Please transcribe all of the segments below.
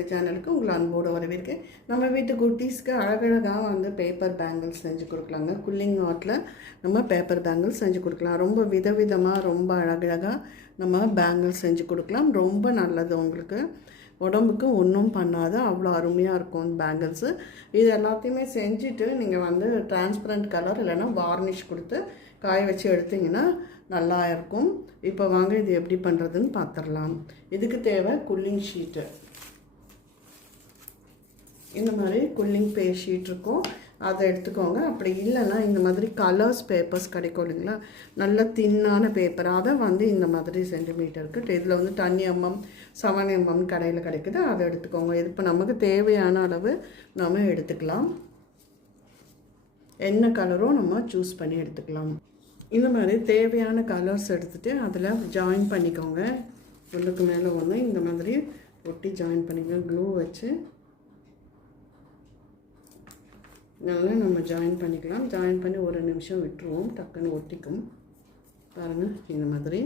இந்த சேனலுக்கு உங்களை அன்போடு வரவேற்கேன் நம்ம வீட்டு குட்டீஸ்க்கு அழகழகாக வந்து பேப்பர் பேங்கிள்ஸ் செஞ்சு கொடுக்கலாங்க. குல்லிங் நாட்டில் நம்ம பேப்பர் பேங்கிள்ஸ் செஞ்சு கொடுக்கலாம். ரொம்ப விதவிதமாக ரொம்ப அழகழகாக நம்ம பேங்கிள்ஸ் செஞ்சு கொடுக்கலாம். ரொம்ப நல்லது உங்களுக்கு. உடம்புக்கு ஒன்றும் பண்ணாது. அவ்வளோ அருமையாக இருக்கும் பேங்கிள்ஸு இது எல்லாத்தையுமே செஞ்சுட்டு நீங்கள் வந்து டிரான்ஸ்பரண்ட் கலர் இல்லைன்னா வார்னிஷ் கொடுத்து காய வச்சு எடுத்தீங்கன்னா நல்லா இருக்கும். இப்போ வாங்க இது எப்படி பண்ணுறதுன்னு பார்த்துடலாம் இதுக்கு தேவை குல்லிங் ஷீட்டு இந்த மாதிரி குல்லிங் பே ஷீட் இருக்கும். அதை எடுத்துக்கோங்க. அப்படி இல்லைன்னா இந்த மாதிரி கலர்ஸ் பேப்பர்ஸ் கிடைக்கும் இல்லைங்களா? நல்ல தின்னான பேப்பர் அதை வந்து இந்த மாதிரி சென்டிமீட்டருக்கு இதில் வந்து தண்ணி எம்எம் செவன் எம்எம் கடையில் கிடைக்குது. அதை எடுத்துக்கோங்க. இது இப்போ நமக்கு தேவையான அளவு நம்ம எடுத்துக்கலாம். என்ன கலரும் நம்ம சூஸ் பண்ணி எடுத்துக்கலாம். இந்த மாதிரி தேவையான கலர்ஸ் எடுத்துகிட்டு அதில் ஜாயின் பண்ணிக்கோங்க. உள்ளுக்கு மேலே ஒன்று இந்த மாதிரி ஒட்டி ஜாயின் பண்ணிக்கோங்க. க்ளூ வச்சு நல்லா நம்ம ஜாயின் பண்ணிக்கலாம். ஜாயின் பண்ணி ஒரு நிமிஷம் விட்டுருவோம். டக்குன்னு ஒட்டிக்கும். பாருங்கள் இந்த மாதிரி.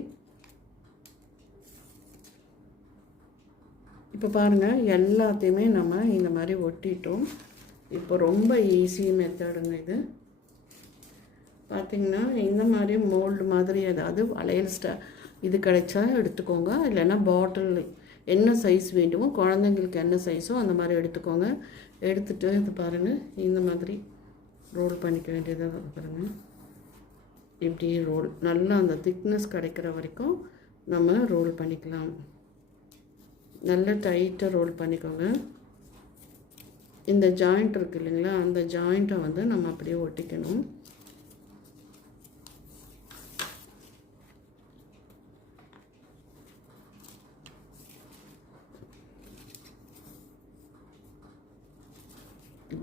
இப்போ பாருங்கள் எல்லாத்தையுமே நம்ம இந்த மாதிரி ஒட்டிட்டோம். இப்போ ரொம்ப ஈஸி மெத்தடுங்க இது. பார்த்திங்கன்னா இந்த மாதிரி மோல்டு மாதிரி ஏதாவது வளையல் ஸ்ட இது கிடைச்சா எடுத்துக்கோங்க. இல்லைன்னா பாட்டில் என்ன சைஸ் வேண்டுமோ குழந்தைங்களுக்கு என்ன சைஸோ அந்த மாதிரி எடுத்துக்கோங்க. எடுத்துகிட்டு இது பாருங்கள் இந்த மாதிரி ரோல் பண்ணிக்க வேண்டியதாக பாருங்கள் இப்படி ரோல் நல்லா அந்த திக்னஸ் கிடைக்கிற வரைக்கும் நம்ம ரோல் பண்ணிக்கலாம். நல்லா டைட்டாக ரோல் பண்ணிக்கோங்க. இந்த ஜாயிண்ட் இருக்குது இல்லைங்களா அந்த ஜாயிண்ட்டை வந்து நம்ம அப்படியே ஒட்டிக்கணும்.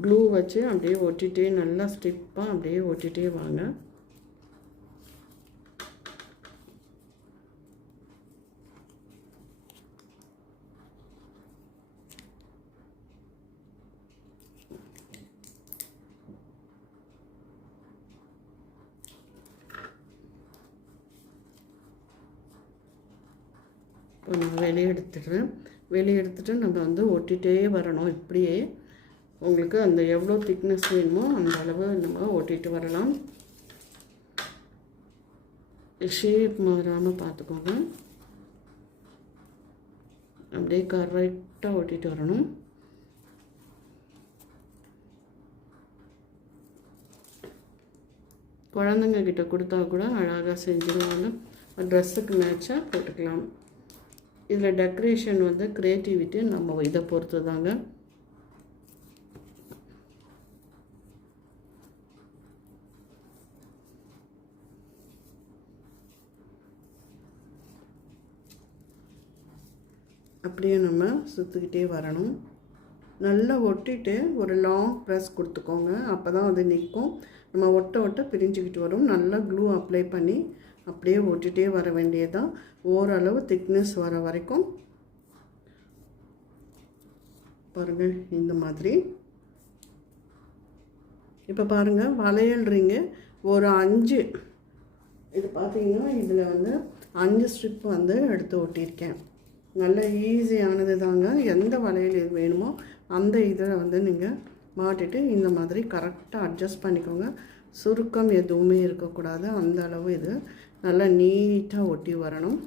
க்ளூ வச்சு அப்படியே ஒட்டிகிட்டே நல்லா ஸ்டிப்பாக அப்படியே ஒட்டிகிட்டே வாங்க. இப்போ நான் வெளியே எடுத்துடுறேன். வெளியே எடுத்துகிட்டு நம்ம வந்து ஒட்டிகிட்டே வரணும் இப்படியே. உங்களுக்கு அந்த எவ்வளோ திக்னஸ் வேணுமோ அந்த அளவு நம்ம ஒட்டிட்டு வரலாம். ஷேப் மாறாமல் பார்த்துக்கோங்க. அப்படியே கரெக்டாக ஒட்டிட்டு வரணும். குழந்தைங்க கிட்ட கொடுத்தா கூட அழகாக செஞ்சுருவாங்க. ட்ரெஸ்ஸுக்கு மேட்சாக போட்டுக்கலாம். இதில் டெக்கரேஷன் வந்து க்ரியேட்டிவிட்டி நம்ம இதை பொறுத்து தாங்க அப்படியே நம்ம சுற்றிக்கிட்டே வரணும். நல்லா ஒட்டிட்டு ஒரு லாங் ப்ரெஸ் கொடுத்துக்கோங்க. அப்போ தான் அது நிற்கும் நம்ம ஒட்ட ஒட்ட பிரிஞ்சுக்கிட்டு வரும். நல்லா க்ளூ அப்ளை பண்ணி அப்படியே ஒட்டிகிட்டே வர வேண்டியதான் ஓரளவு திக்னஸ் வர வரைக்கும். பாருங்கள் இந்த மாதிரி. இப்போ பாருங்கள் வளையல் ரிங்கு ஒரு அஞ்சு இது பார்த்தீங்கன்னா இதில் வந்து அஞ்சு ஸ்ட்ரிப் வந்து எடுத்து ஒட்டியிருக்கேன். நல்ல ஈஸியானது தாங்க எந்த வளையல் இது வேணுமோ அந்த இதில் வந்து நீங்கள் மாட்டிட்டு இந்த மாதிரி கரெக்டாக அட்ஜஸ்ட் பண்ணிக்கோங்க. சுருக்கம் எதுவுமே இருக்கக்கூடாது. அந்த அளவு இது நல்லா நீட்டாக ஒட்டி வரணும்.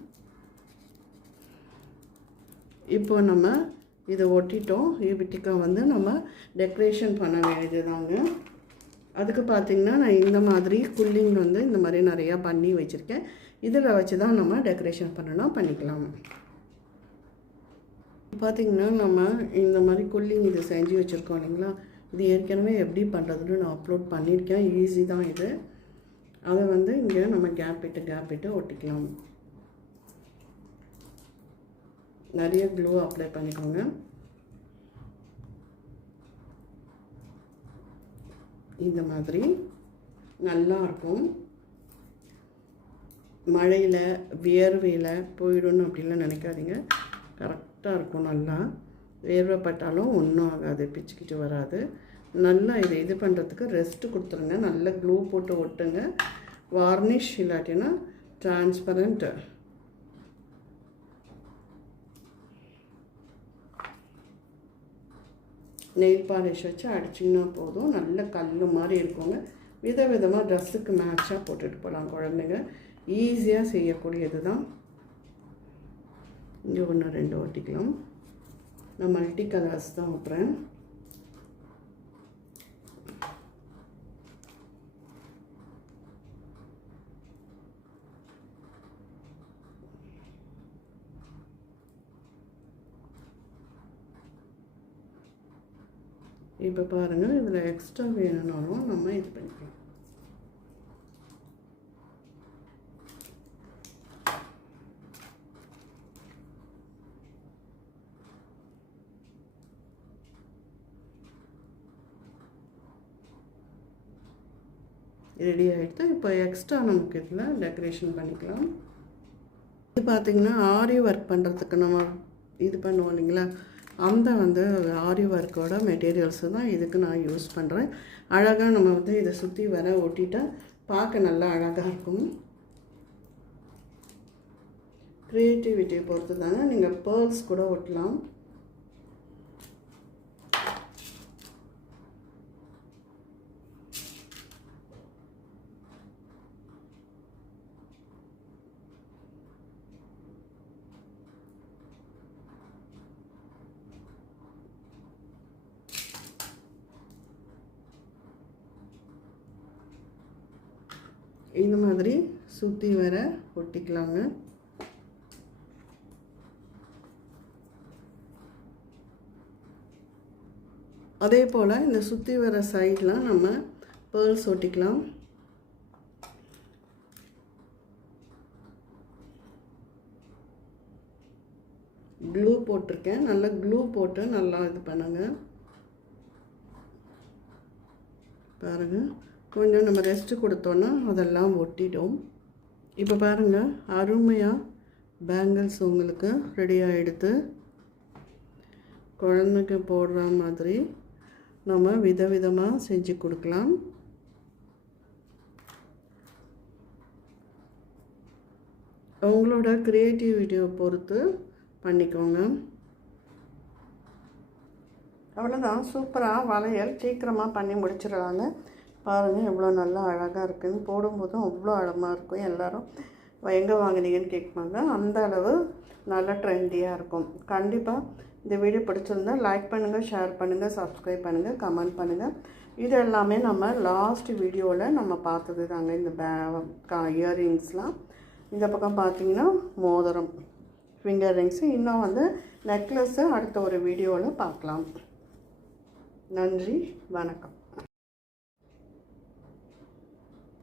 இப்போ நம்ம இதை ஒட்டிட்டோம். ஈபிட்டிக்கா வந்து நம்ம டெக்கரேஷன் பண்ண வேண்டியது தாங்க அதுக்கு பார்த்திங்கன்னா நான் இந்த மாதிரி குல்லிங் வந்து இந்த மாதிரி நிறையா பண்ணி வச்சுருக்கேன். இதில் வச்சு தான் நம்ம டெக்கரேஷன் பண்ணணும் பண்ணிக்கலாம். பார்த்திங்கன்னா நம்ம இந்த மாதிரி குல்லிங் இது செஞ்சு வச்சுருக்கோம் இல்லைங்களா? இது ஏற்கனவே எப்படி பண்ணுறதுன்னு நான் அப்லோட் பண்ணியிருக்கேன். ஈஸி தான் இது. அதை வந்து இங்கே நம்ம கேப் விட்டு கேப் விட்டு ஒட்டிக்கலாம். நிறைய க்ளூ அப்ளை பண்ணிக்கோங்க. இந்த மாதிரி நல்லா இருக்கும். மழையில் வியர்வையில் போயிடும்னு அப்படின்லாம் நினைக்காதீங்க. கரெக்ட் சாஃப்டாக இருக்கும் நல்லா. வேர்வைப்பட்டாலும் ஒன்றும் ஆகாது பிச்சுக்கிட்டு வராது. நல்லா இதை இது பண்ணுறதுக்கு ரெஸ்ட்டு கொடுத்துருங்க. நல்லா க்ளூ போட்டு ஒட்டுங்க. வார்னிஷ் இல்லாட்டினா நெயில் பாலிஷ் வச்சு அடிச்சிங்கன்னா போதும். நல்ல கல் மாதிரி இருக்குங்க. வித விதமாக ட்ரெஸ்ஸுக்கு மேட்சாக போட்டுட்டு போகலாம் குழந்தைங்க. ஈஸியாக செய்யக்கூடியது தான் இங்கே ஒன்று ரெண்டு ஒட்டிக்கலாம் நான் மல்டி கலர்ஸ் தான் வைப்பேன் இப்போ பாருங்கள் இதில் எக்ஸ்ட்ரா வேணும்னாலும் நம்ம இது பண்ணிக்கலாம். ரெடி ஆகிடுது இப்போ எக்ஸ்ட்ரா நமக்கு இதில் டெக்கரேஷன் பண்ணிக்கலாம். இது பார்த்திங்கன்னா ஆரி ஒர்க் பண்ணுறதுக்கு நம்ம இது பண்ணுவோம் இல்லைங்களா? அந்த வந்து ஆரி ஒர்க்கோட மெட்டீரியல்ஸு தான் இதுக்கு நான் யூஸ் பண்ணுறேன் அழகாக நம்ம வந்து இதை சுற்றி வர ஒட்டிட்டா பார்க்க நல்லா அழகாக இருக்கும். க்ரியேட்டிவிட்டியை பொறுத்து தாங்க நீங்கள் பேர்ல்ஸ் கூட ஒட்டலாம். இந்த மாதிரி சுற்றி வர ஒட்டிக்கலாங்க அதே போல் இந்த சுற்றி வர சைட்லாம் நம்ம பேர்ல்ஸ் ஒட்டிக்கலாம். க்ளூ போட்டிருக்கேன். நல்லா க்ளூ போட்டு நல்லா இது பண்ணுங்கள் பாருங்கள் கொஞ்சம் நம்ம ரெஸ்ட்டு கொடுத்தோன்னா அதெல்லாம் ஒட்டிடும். இப்போ பாருங்கள் அருமையாக பேங்கிள்ஸ் உங்களுக்கு ரெடி ஆகிடுது குழந்தைக்கு போடுற மாதிரி நம்ம விதவிதமாக செஞ்சு கொடுக்கலாம். உங்களோட க்ரியேட்டிவிட்டியை பொறுத்து பண்ணிக்கோங்க. அவ்வளோதான் சூப்பராக வளையல் சீக்கிரமாக பண்ணி முடிச்சிடலாங்க. பாருங்கள் எவ்வளோ நல்லா அழகாக இருக்குதுன்னு போடும்போதும் அவ்வளோ அழமாக இருக்கும். எல்லோரும் எங்கே வாங்கினீங்கன்னு கேட்பாங்க. அந்த அளவு நல்லா ட்ரெண்டியாக இருக்கும். கண்டிப்பாக இந்த வீடியோ பிடிச்சிருந்தா லைக் பண்ணுங்கள் ஷேர் பண்ணுங்கள் சப்ஸ்கிரைப் பண்ணுங்கள் கமெண்ட் பண்ணுங்கள் இது எல்லாமே நம்ம லாஸ்ட் வீடியோவில் நம்ம பார்த்தது தாங்க. இந்த பே இயரிங்ஸ்லாம். இந்த பக்கம் பார்த்தீங்கன்னா மோதிரம் ஃபிங்கர் ரிங்ஸு. இன்னும் வந்து நெக்லஸ்ஸு அடுத்த ஒரு வீடியோவில் பார்க்கலாம். நன்றி வணக்கம்.